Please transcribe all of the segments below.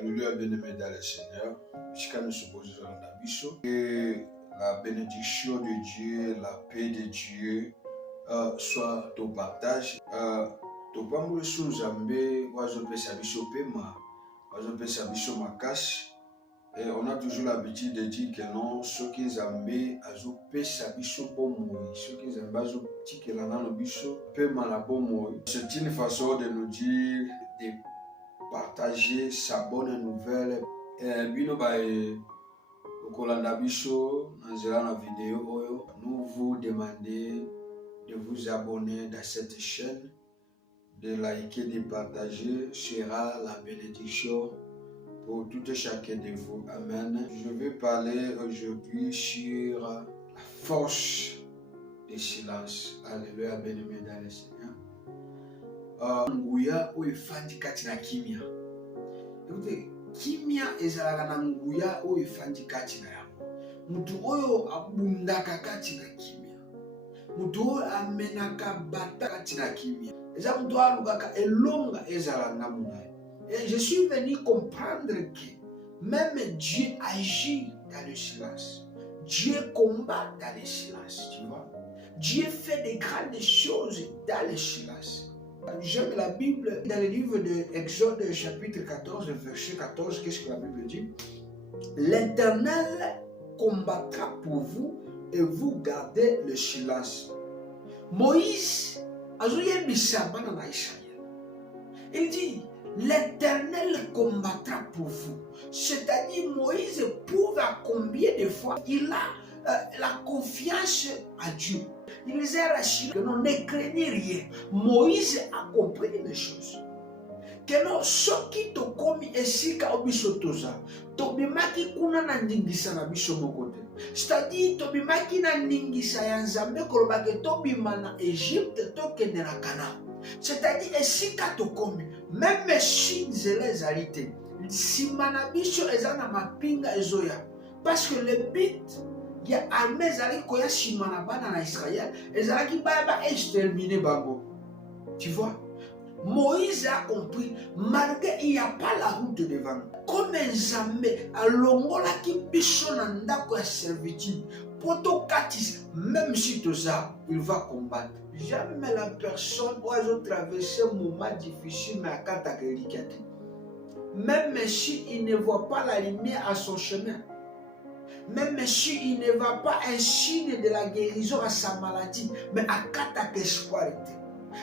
Alléluia, bien-aimé dans le Seigneur. Jusqu'à nous supposer que la bénédiction de Dieu, la paix de Dieu soit ton partage. Topambo sous Zambé, wazope sabiso pema, wazope sabiso makash. Et on a toujours l'habitude de dire que non, ceux qui Zambé, azope sabiso bomoi, ceux qui Zambé azope tikelana no biso, pema la bomoi. C'est une façon de nous dire, de partager sa bonne nouvelle. Bino bae Okolanda biso, dans la vidéo, nous vous demandons de vous abonner dans cette chaîne, de liker, de partager, sera la bénédiction pour tout et chacun de vous. Amen. Je vais parler aujourd'hui sur la force du silence. Alléluia, bien-aimé dans le Seigneur. Nguya ou efandi kati na kimia. Écoutez, kimia ezalaka na nguya ou efandi kati na yango. Mutu oyo abundaka kati na kimia. Mutu oyo amenaka bata kati na kimia. Eza mutu alukaka elonga ezala na munaye. Et je suis venu comprendre que même Dieu agit dans le silence. Dieu combat dans le silence, tu vois. Dieu fait des grandes choses dans le silence. J'aime la Bible dans le livre de Exode chapitre 14, verset 14. Qu'est-ce que la Bible dit? L'Éternel combattra pour vous et vous gardez le silence. Moïse a Israël. Il dit, l'Éternel combattra pour vous. C'est-à-dire, Moïse prouve à combien de fois il a la confiance à Dieu. Il les a rassurés que non, ne craignez rien. Moïse a compris les choses. Que non, ce qui te commis ici, kaobisotoza, tobimaki kuna na ndingisa na biso mokote. C'est-à-dire, tobimaki na ndingisa ya Nzambe kolobake tobima na Égypte tokende na Canaan. C'est-à-dire, ici to commis, même si les alités, si manabiso ezana mapinga ezoya, parce que le but il y a armée zali koya shimana bana na Israël ezalaki ba exterminer bango. Tu vois, Moïse a compris, malgré il n'y a pas la route devant. Comme Nzambe alongola ki biso na ndako ya servitude, poto katis, même si tout ça, il va combattre. Jamais la personne doit traverser un moment difficile mais à katakelikati. Même si il ne voit pas la lumière à son chemin. Même si il ne va pas un signe de la guérison à sa maladie, mais à Katak espoir.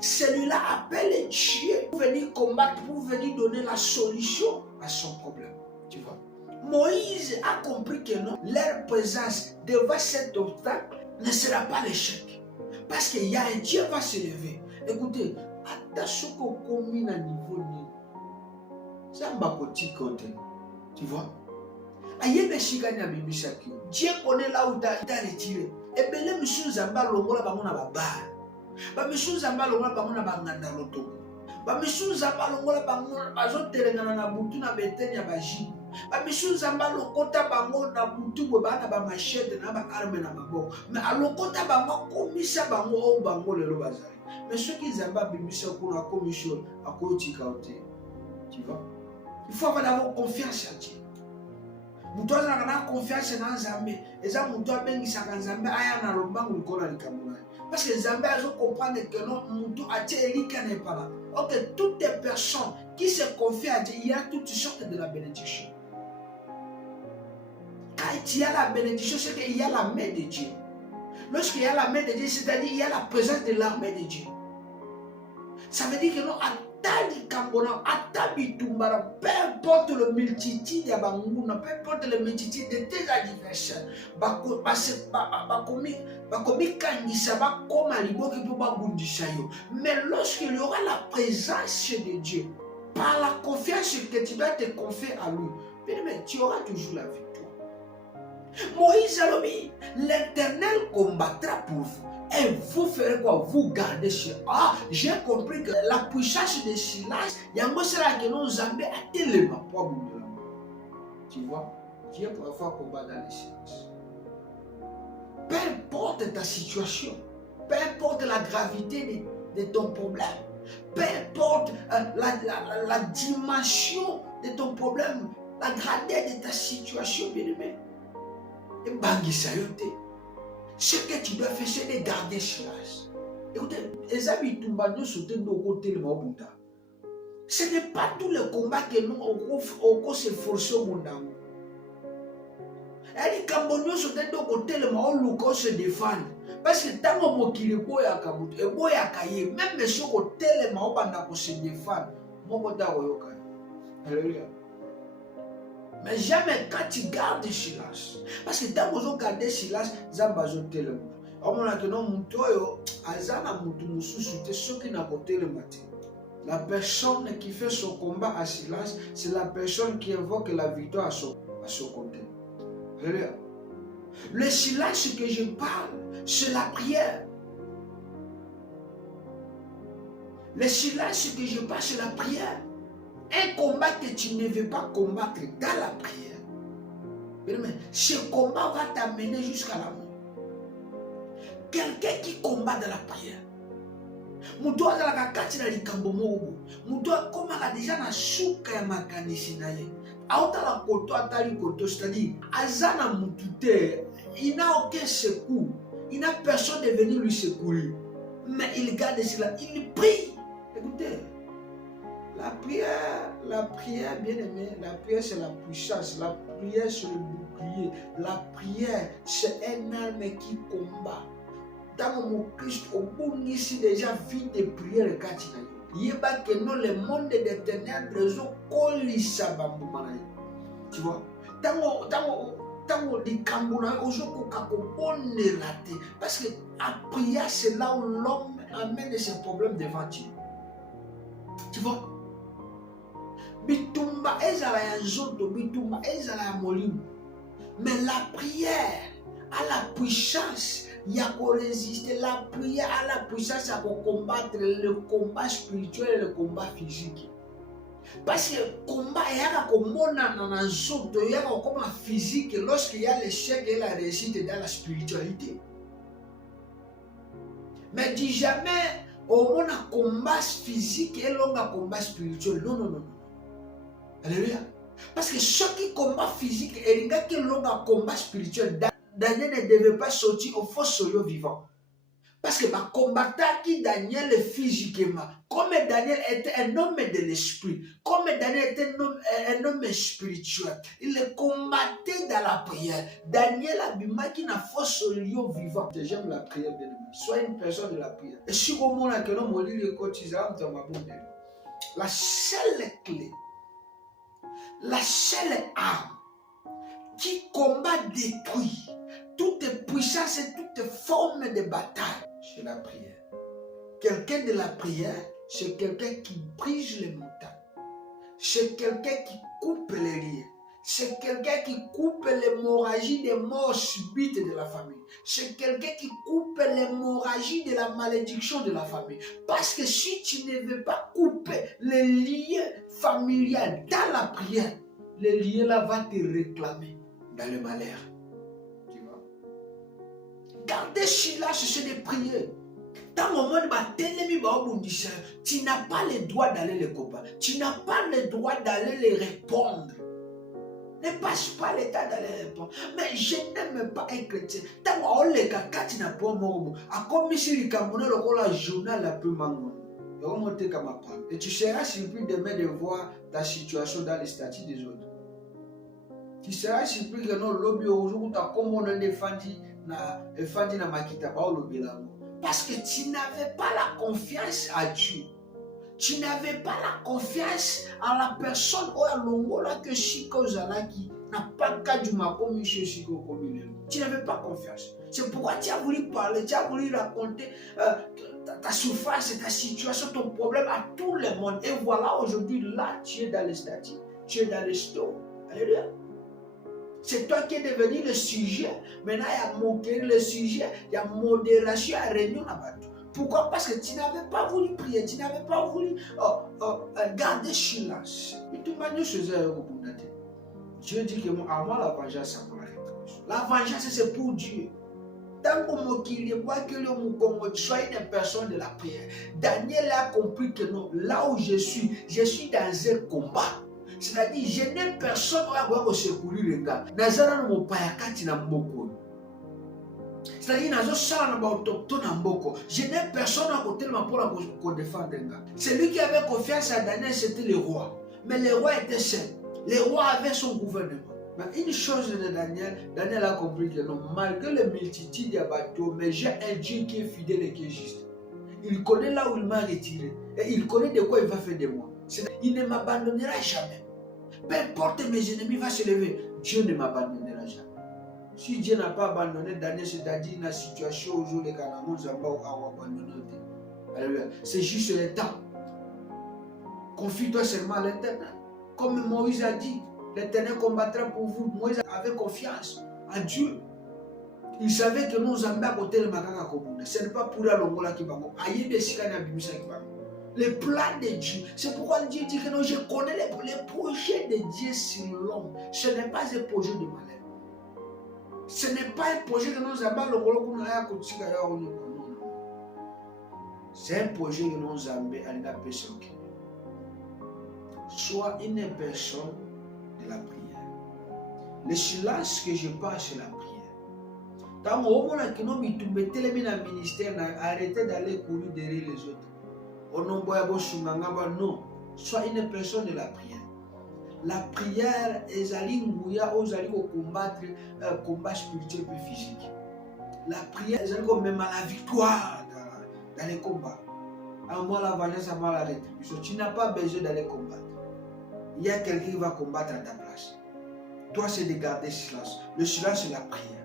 Celui-là appelle Dieu pour venir combattre, pour venir donner la solution à son problème. Tu vois? Moïse a compris que non, leur présence devant cet obstacle ne sera pas l'échec. Parce qu'il y a un Dieu qui va se lever. Écoutez, attention qu'on commune à niveau ni. C'est un bakoti côté. Tu vois? Dieu connaît là où tu as retiré. Et bien, les messieurs Zamba longola bangona babar. Ba messieurs Zamba longola bangona banganda loto. Ba messieurs Zamba longola bangona bazotelengana na butu na beteni ya baji. Ba messieurs Zamba lokota bango na butu bo bana ba machete na ba arme na maboko. Mais alokota bango komisa bango o bango lelo bazali. Mais ceux qui Zamba bimisa kuna commission akotika ote. Tu vois? Il faut avoir confiance en Dieu. Mutu azana confiance na Nzambe, eza mutu abengisaka Nzambe aya na lombangu likola likambo. Parce que Nzambe azo comprendre que non mutu atie elika ne pas. Ok, toutes les personnes qui se confient à Dieu, il y a toutes sortes de la bénédiction. Quand il y a la bénédiction, c'est qu'il y a la main de Dieu. Lorsqu'il y a la main de Dieu, c'est-à-dire qu'il y a la présence de l'armée de Dieu. Ça veut dire que non, peu importe le multitude de banguna, peu importe le multitude de tes adversaires, mais lorsqu'il y aura la présence de Dieu, par la confiance que tu vas te confier à lui, mais tu auras toujours la victoire. Moïse a dit, l'Éternel combattra pour vous. Et vous ferez quoi? Vous gardez ce. Ah, j'ai compris que la puissance de silence, il y a un mot que nous Zambé a tellement pas bougé. Tu vois, Dieu pourra faire combat dans le silence. Peu importe ta situation, peu importe la gravité de ton problème, Peu importe la dimension de ton problème, la grandeur de ta situation, bien-aimé. Et bangisa yote. Ce que tu dois faire, c'est de garder silence. Écoutez, les amis, tout le monde se côté le mabunda. Ce n'est pas tout le combat que nous on s'efforce au monde. Et les Cambodgiens se côté le mabunda se défendre. Parce que tant que mokili boya kabutu, et boya kaye, même si on côté le mabunda pour se défendre, mon boda oyoka. Alléluia. Mais jamais quand tu gardes le silence. Parce que tant que vous gardez le silence, vous avez besoin de le mot. La personne qui fait son combat à silence, c'est la personne qui invoque la victoire à son côté. Alléluia. Le silence que je parle, c'est la prière. Le silence que je parle, c'est la prière. Un combat que tu ne veux pas combattre dans la prière. Ce combat va t'amener jusqu'à la mort. Quelqu'un qui combat dans la prière. Mutu azalaka kati na likambo moko. Mutu akomaka déjà na suka ya makanisi na ye. Aotala koto atali koto, c'est-à-dire azana mutu te. Il n'a aucun secours. Il n'a personne de venir lui secourir. Mais il garde cela. Il prie. Écoutez. La prière, bien aimé, la prière c'est la puissance, la prière c'est le bouclier, la prière c'est un arme qui combat. Dans mon Christ, au bout ici déjà vie de prière katina. Yeba que non le monde des ténèbres ont collé ça bambou. Tu vois? Tango di kambuna ojo kako bonne raté parce que la prière c'est là où l'homme amène ses problèmes devant Dieu. Tu vois? Bitumba ezala ya nzoto, bitumba ezala ya molimo. Mais la prière a la puissance ya résister, la prière a la puissance à combattre le combat spirituel et le combat physique. Parce que le combat est comme un nzoto, il y a comme un physique lorsqu'il y a l'échec et la réussite dans la spiritualité. Mais dis jamais au monde un combat physique et l'on a un combat spirituel. Non, non, non. Alléluia. Parce que ceux qui combattent physique et les gars qui ont un combat spirituel, Daniel ne devait pas sortir au faux soyo vivant. Parce que ma combattant qui Daniel physiquement, comme Daniel était un homme de l'esprit, comme Daniel était un homme spirituel, il le combattait dans la prière. Daniel Abima qui n'a faux soyo vivant. J'aime la prière, bien aimé. Sois une personne de la prière. Et si au moment que l'on me lit le cotisant dans ma bonne, la seule clé, la seule arme qui combat détruit toute puissance et toute forme de bataille, c'est la prière. Quelqu'un de la prière, c'est quelqu'un qui brise les montagnes. C'est quelqu'un qui coupe les liens. C'est quelqu'un qui coupe l'hémorragie des morts subites de la famille. C'est quelqu'un qui coupe l'hémorragie de la malédiction de la famille. Parce que si tu ne veux pas couper les liens familiaux dans la prière, les liens là vont te réclamer dans le malheur. Tu vois? Garder silence, c'est de prier. Dans le moment où tu n'as pas le droit d'aller les combattre. Tu n'as pas le droit d'aller les répondre. Ne passe pas le temps d'aller répondre. Mais je n'aime pas un chrétien. Tant qu'on les gars, quand tu n'as pas mort, à comme si le Cameroun le journal la plus mango. Et tu seras surpris demain de voir ta situation dans les statuts des autres. Tu seras surpris que non lobby aujourd'hui ta comme on a défendu na makita ba lobby là. Parce que tu n'avais pas la confiance à Dieu. Tu n'avais pas la confiance à la personne ou à l'ongola que Shiko Zalaki n'a pas qu'à du comme M. Shiko comme tu n'avais pas confiance. C'est pourquoi tu as voulu parler, tu as voulu raconter ta souffrance, ta situation, ton problème à tout le monde. Et voilà, aujourd'hui, là, tu es dans les statuts, tu es dans les stores. Alléluia. C'est toi qui es devenu le sujet. Maintenant, il y a moqué le sujet, il y a modération, il y a réunion là-bas. Pourquoi? Parce que tu n'avais pas voulu prier, tu n'avais pas voulu garder silence. Mais tout le monde faisait un beaucoup de Dieu dit que avant la vengeance, ça va. La vengeance, c'est pour Dieu. Tant que sois une personne de la prière. Daniel a compris que non, là où je suis dans un combat. C'est-à-dire, je n'ai personne qui va secourir les gars. Nazara no payakati na mboko. C'est-à-dire, je n'ai personne à côté de ma pour défendre les gars. Celui qui avait confiance à Daniel, c'était le roi. Mais le roi était seul. Le roi avait son gouvernement. Mais une chose de Daniel a compris que non, malgré les multitudes de bateaux, mais j'ai un Dieu qui est fidèle et qui est juste. Il connaît là où il m'a retiré. Et il connaît de quoi il va faire de moi. Il ne m'abandonnera jamais. Peu importe mes ennemis vont se lever, Dieu ne m'abandonnera jamais. Si Dieu n'a pas abandonné Daniel, c'est-à-dire dans la situation où les Canadiens ont abandonné. C'est juste le temps. Confie-toi seulement à l'Éternel. Comme Moïse a dit, l'Éternel combattra pour vous. Moïse avait confiance en Dieu. Il savait que nous avons à côté de Makaka Kobunda. Ce n'est pas pour la Longola qui va mourir. Aïe, des Sikana Bimisa qui va mourir. Les plans de Dieu. C'est pourquoi Dieu dit que non, je connais les projets de Dieu sur l'homme. Ce n'est pas un projet de malheur. Ce n'est pas un projet que nous avons Longola qui va mourir. C'est un projet que nous avons à personne. Sois une personne de la prière. Le silence que je passe, c'est la prière. Quand on a que nous mettons les ministère, arrêtez d'aller courir derrière les autres. Non, sois une personne de la prière. La prière est au combattre combat spirituel et physique. La prière est même à la victoire dans les combats. À moi, la Vanessa m'a arrêté. Tu n'as pas besoin d'aller combattre. Il y a quelqu'un qui va combattre à ta place. Toi, c'est de garder silence. Le silence, c'est la prière.